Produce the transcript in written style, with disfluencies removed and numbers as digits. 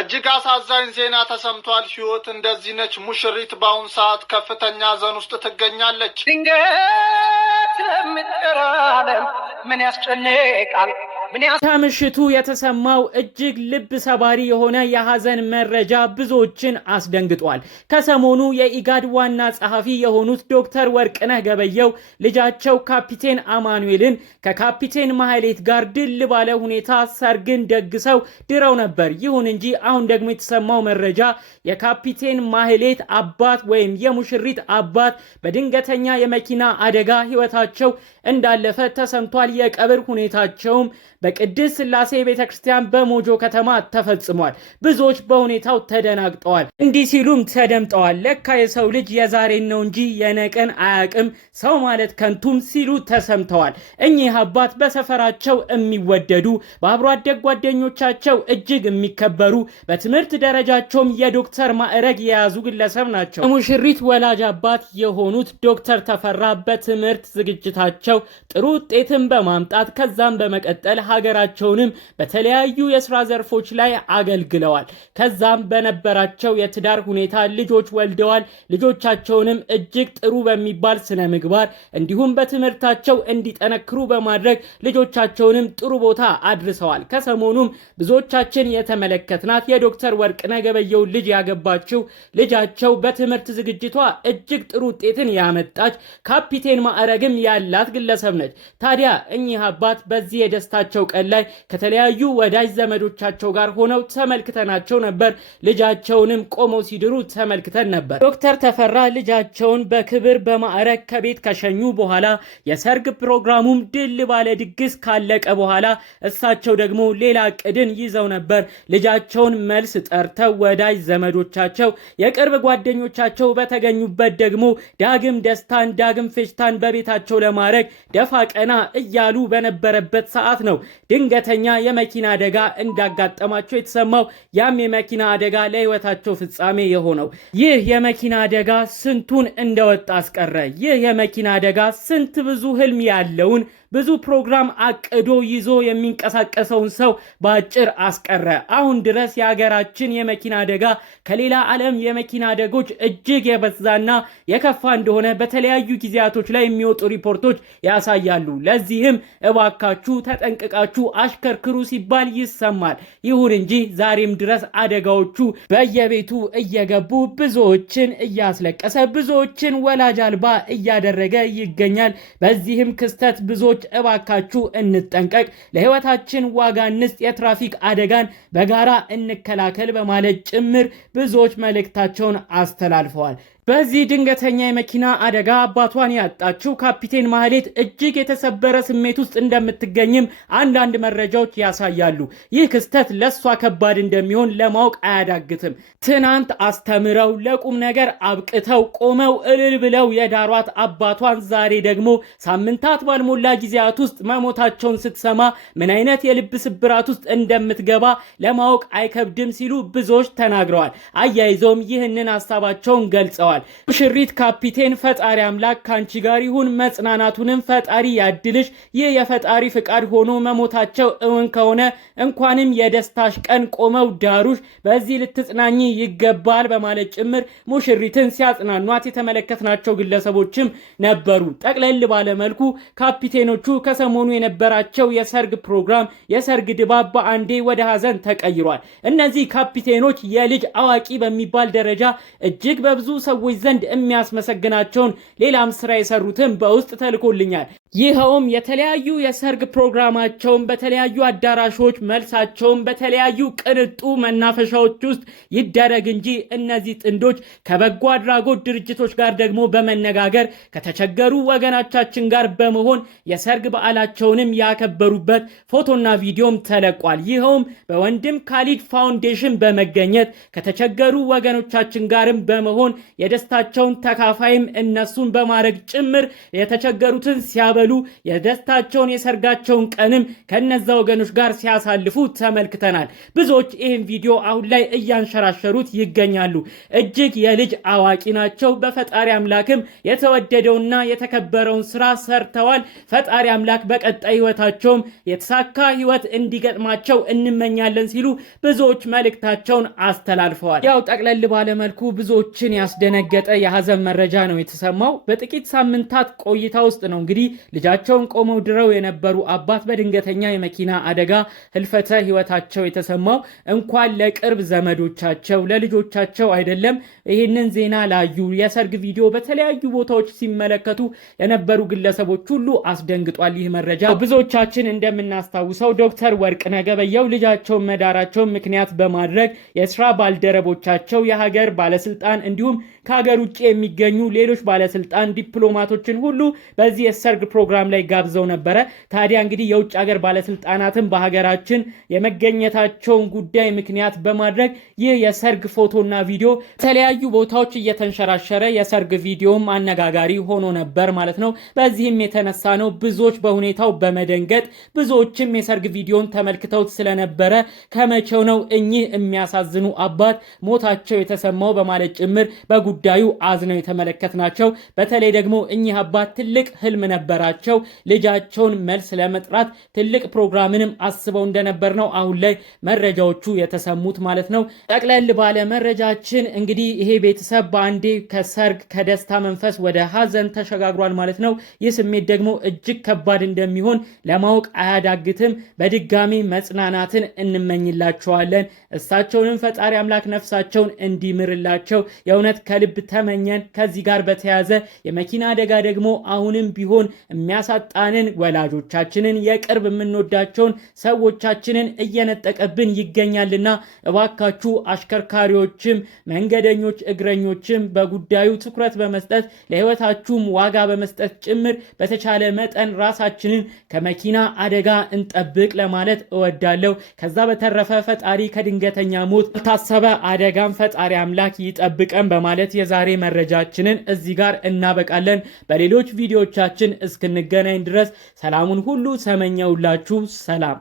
እጅግ አሳዛኝ ዜና ተሰምቷል። ህይወት እንደዚህ ነች። ሙሽሪት በአሁን ሰዓት ከፍተኛ ሐዘን ውስጥ ትገኛለች። ድንገት ለምትቀራለም ምን ያስጨንቃል? ከምሽቱ የተሰማው እጅግ ልብ ሰባሪ የሆነ የሐዘን መረጃ ብዙዎችን አስደንግጧል። ከሰሞኑ የኢጋድ ዋና ጸሐፊ የሆኑት ዶክተር ወርቅነህ ገበየሁ ልጃቸው ካፒቴን አማኑኤልን ከካፒቴን ማህሌት ጋር ድል ባለ ሁኔታ ሰርግን ደግሰው ድረው ነበር። ይሁን እንጂ አሁን ደግሞ የተሰማው መረጃ የካፒቴን ማህሌት አባት ወይም የሙሽሪት አባት በድንገተኛ የመኪና አደጋ ህይወታቸው እንዳለፈ ተሰምቷል። የቀብር ሁኔታቸውም በቅድስት ሥላሴ ቤተክርስቲያን በሞጆ ከተማ ተፈጽሟል። ብዙዎች በሁኔታው ተደናግጠዋል። እንዲህ ሲሉም ተደምጠዋል። ለካ የሰው ልጅ የዛሬን ነው እንጂ የነቀን አያቅም፣ ሰው ማለት ከንቱም ሲሉ ተሰምተዋል። እኚህ አባት በሰፈራቸው የሚወደዱ በአብሮ አደግ ጓደኞቻቸው እጅግ የሚከበሩ በትምህርት ደረጃቸውም የዶክተር ማዕረግ የያዙ ግለሰብ ናቸው። የሙሽሪት ወላጅ አባት የሆኑት ዶክተር ተፈራ በትምህርት ዝግጅታቸው ጥሩ ውጤትን በማምጣት ከዛም በመቀጠል ሀገራቸውንም በተለያዩ የሥራ ዘርፎች ላይ አገልግለዋል። ከዛም በነበራቸው የትዳር ሁኔታ ልጆች ወልደዋል። ልጆቻቸውንም እጅግ ጥሩ በሚባል ስነ ምግባር እንዲሁም በትምህርታቸው እንዲጠነክሩ በማድረግ ልጆቻቸውንም ጥሩ ቦታ አድርሰዋል። ከሰሞኑም ብዙዎቻችን የተመለከትናት የዶክተር ወርቅነህ ገበየሁ ልጅ ያገባችው ልጃቸው በትምህርት ዝግጅቷ እጅግ ጥሩ ውጤትን ያመጣች ካፒቴን ማዕረግም ያላት ግለሰብ ነች። ታዲያ እኚህ አባት በዚህ የደስታቸው ቀን ላይ ከተለያዩ ወዳጅ ዘመዶቻቸው ጋር ሆነው ተመልክተናቸው ነበር። ልጃቸውንም ቆመው ሲድሩ ተመልክተን ነበር። ዶክተር ተፈራ ልጃቸውን በክብር በማዕረግ ከቤት ከሸኙ በኋላ የሰርግ ፕሮግራሙም ድል ባለ ድግስ ካለቀ በኋላ እሳቸው ደግሞ ሌላ ዕቅድን ይዘው ነበር። ልጃቸውን መልስ ጠርተው ወዳጅ ዘመዶቻቸው የቅርብ ጓደኞቻቸው በተገኙበት ደግሞ ዳግም ደስታን ዳግም ፌሽታን በቤታቸው ለማድረግ ደፋ ቀና እያሉ በነበረበት ሰዓት ነው ድንገተኛ የመኪና አደጋ እንዳጋጠማቸው የተሰማው። ያም የመኪና አደጋ ለህይወታቸው ፍጻሜ የሆነው ይህ የመኪና አደጋ ስንቱን እንደወጣ አስቀረ። ይህ የመኪና አደጋ ስንት ብዙ ህልም ያለውን ብዙ ፕሮግራም አቅዶ ይዞ የሚንቀሳቀሰውን ሰው በአጭር አስቀረ። አሁን ድረስ የሀገራችን የመኪና አደጋ ከሌላ ዓለም የመኪና አደጎች እጅግ የበዛና የከፋ እንደሆነ በተለያዩ ጊዜያቶች ላይ የሚወጡ ሪፖርቶች ያሳያሉ። ለዚህም እባካችሁ ተጠንቅቃችሁ አሽከርክሩ ሲባል ይሰማል። ይሁን እንጂ ዛሬም ድረስ አደጋዎቹ በየቤቱ እየገቡ ብዙዎችን እያስለቀሰ ብዙዎችን ወላጅ አልባ እያደረገ ይገኛል። በዚህም ክስተት ብዙዎች እባካችሁ እንጠንቀቅ፣ ለህይወታችን ዋጋ እንስጥ፣ የትራፊክ አደጋን በጋራ እንከላከል በማለት ጭምር ብዙዎች መልእክታቸውን አስተላልፈዋል። በዚህ ድንገተኛ የመኪና አደጋ አባቷን ያጣችው ካፒቴን ማህሌት እጅግ የተሰበረ ስሜት ውስጥ እንደምትገኝም አንዳንድ መረጃዎች ያሳያሉ። ይህ ክስተት ለሷ ከባድ እንደሚሆን ለማወቅ አያዳግትም። ትናንት አስተምረው ለቁም ነገር አብቅተው ቆመው እልል ብለው የዳሯት አባቷን ዛሬ ደግሞ ሳምንታት ባልሞላ ጊዜያት ውስጥ መሞታቸውን ስትሰማ ምን አይነት የልብ ስብራት ውስጥ እንደምትገባ ለማወቅ አይከብድም ሲሉ ብዙዎች ተናግረዋል። አያይዘውም ይህንን ሀሳባቸውን ገልጸዋል። ሙሽሪት ካፒቴን ፈጣሪ አምላክ ካንቺ ጋር ይሁን፣ መጽናናቱንም ፈጣሪ ያድልሽ። ይህ የፈጣሪ ፍቃድ ሆኖ መሞታቸው እውን ከሆነ እንኳንም የደስታሽ ቀን ቆመው ዳሩሽ፣ በዚህ ልትጽናኝ ይገባል በማለት ጭምር ሙሽሪትን ሲያጽናኗት የተመለከትናቸው ግለሰቦችም ነበሩ። ጠቅለል ባለመልኩ ካፒቴኖቹ ከሰሞኑ የነበራቸው የሰርግ ፕሮግራም የሰርግ ድባብ በአንዴ ወደ ሐዘን ተቀይሯል። እነዚህ ካፒቴኖች የልጅ አዋቂ በሚባል ደረጃ እጅግ በብዙ ሰዎች ዘንድ የሚያስመሰግናቸውን ሌላም ስራ የሰሩትን በውስጥ ተልኮልኛል። ይኸውም የተለያዩ የሰርግ ፕሮግራማቸውን በተለያዩ አዳራሾች መልሳቸውን በተለያዩ ቅንጡ መናፈሻዎች ውስጥ ይደረግ እንጂ እነዚህ ጥንዶች ከበጎ አድራጎት ድርጅቶች ጋር ደግሞ በመነጋገር ከተቸገሩ ወገኖቻችን ጋር በመሆን የሰርግ በዓላቸውንም ያከበሩበት ፎቶና ቪዲዮም ተለቋል። ይኸውም በወንድም ካሊድ ፋውንዴሽን በመገኘት ከተቸገሩ ወገኖቻችን ጋርም በመሆን የደስታቸውን ተካፋይም እነሱን በማድረግ ጭምር የተቸገሩትን ሲያበ ሲያበሉ የደስታቸውን የሰርጋቸውን ቀንም ከነዛ ወገኖች ጋር ሲያሳልፉ ተመልክተናል። ብዙዎች ይህን ቪዲዮ አሁን ላይ እያንሸራሸሩት ይገኛሉ። እጅግ የልጅ አዋቂ ናቸው። በፈጣሪ አምላክም የተወደደውና የተከበረውን ስራ ሰርተዋል። ፈጣሪ አምላክ በቀጣይ ህይወታቸውም የተሳካ ህይወት እንዲገጥማቸው እንመኛለን ሲሉ ብዙዎች መልእክታቸውን አስተላልፈዋል። ያው ጠቅለል ባለመልኩ ብዙዎችን ያስደነገጠ የሀዘን መረጃ ነው የተሰማው። በጥቂት ሳምንታት ቆይታ ውስጥ ነው እንግዲህ ልጃቸውን ቆመው ድረው የነበሩ አባት በድንገተኛ የመኪና አደጋ ህልፈተ ህይወታቸው የተሰማው። እንኳን ለቅርብ ዘመዶቻቸው ለልጆቻቸው አይደለም ይህንን ዜና ላዩ የሰርግ ቪዲዮ በተለያዩ ቦታዎች ሲመለከቱ የነበሩ ግለሰቦች ሁሉ አስደንግጧል። ይህ መረጃ ብዙዎቻችን እንደምናስታውሰው ዶክተር ወርቅነህ ገበየሁ ልጃቸውን መዳራቸውን ምክንያት በማድረግ የስራ ባልደረቦቻቸው የሀገር ባለስልጣን እንዲሁም ከሀገር ውጭ የሚገኙ ሌሎች ባለስልጣን ዲፕሎማቶችን ሁሉ በዚህ የሰርግ ፕሮግራም ላይ ጋብዘው ነበረ። ታዲያ እንግዲህ የውጭ ሀገር ባለስልጣናትን በሀገራችን የመገኘታቸውን ጉዳይ ምክንያት በማድረግ ይህ የሰርግ ፎቶና ቪዲዮ የተለያዩ ቦታዎች እየተንሸራሸረ የሰርግ ቪዲዮም አነጋጋሪ ሆኖ ነበር ማለት ነው። በዚህም የተነሳ ነው ብዙዎች በሁኔታው በመደንገጥ ብዙዎችም የሰርግ ቪዲዮን ተመልክተውት ስለነበረ ከመቼው ነው እኚህ የሚያሳዝኑ አባት ሞታቸው የተሰማው በማለት ጭምር በጉዳዩ አዝነው የተመለከትናቸው። በተለይ ደግሞ እኚህ አባት ትልቅ ህልም ነበራቸው። ልጃቸውን መልስ ለመጥራት ትልቅ ፕሮግራምንም አስበው እንደነበር ነው አሁን ላይ መረጃዎቹ የተሰሙት ማለት ነው። ጠቅለል ባለ መረጃችን እንግዲህ ይሄ ቤተሰብ በአንዴ ከሰርግ ከደስታ መንፈስ ወደ ሀዘን ተሸጋግሯል ማለት ነው። ይህ ስሜት ደግሞ እጅግ ከባድ እንደሚሆን ለማወቅ አያዳግትም። በድጋሚ መጽናናትን እንመኝላቸዋለን። እሳቸውንም ፈጣሪ አምላክ ነፍሳቸውን እንዲምርላቸው የእውነት ከልብ ተመኘን። ከዚህ ጋር በተያያዘ የመኪና አደጋ ደግሞ አሁንም ቢሆን የሚያሳጣንን ወላጆቻችንን የቅርብ የምንወዳቸውን ሰዎቻችንን እየነጠቀብን ይገኛልና እባካችሁ አሽከርካሪዎችም መንገደኞች እግረኞችም በጉዳዩ ትኩረት በመስጠት ለህይወታችሁም ዋጋ በመስጠት ጭምር በተቻለ መጠን ራሳችንን ከመኪና አደጋ እንጠብቅ ለማለት እወዳለሁ። ከዛ በተረፈ ፈጣሪ ከድንገተኛ ሞት ታሰበ አደጋም ፈጣሪ አምላክ ይጠብቀን በማለት የዛሬ መረጃችንን እዚህ ጋር እናበቃለን። በሌሎች ቪዲዮዎቻችን እስክንገናኝ ድረስ ሰላሙን ሁሉ ተመኘውላችሁ። ሰላም።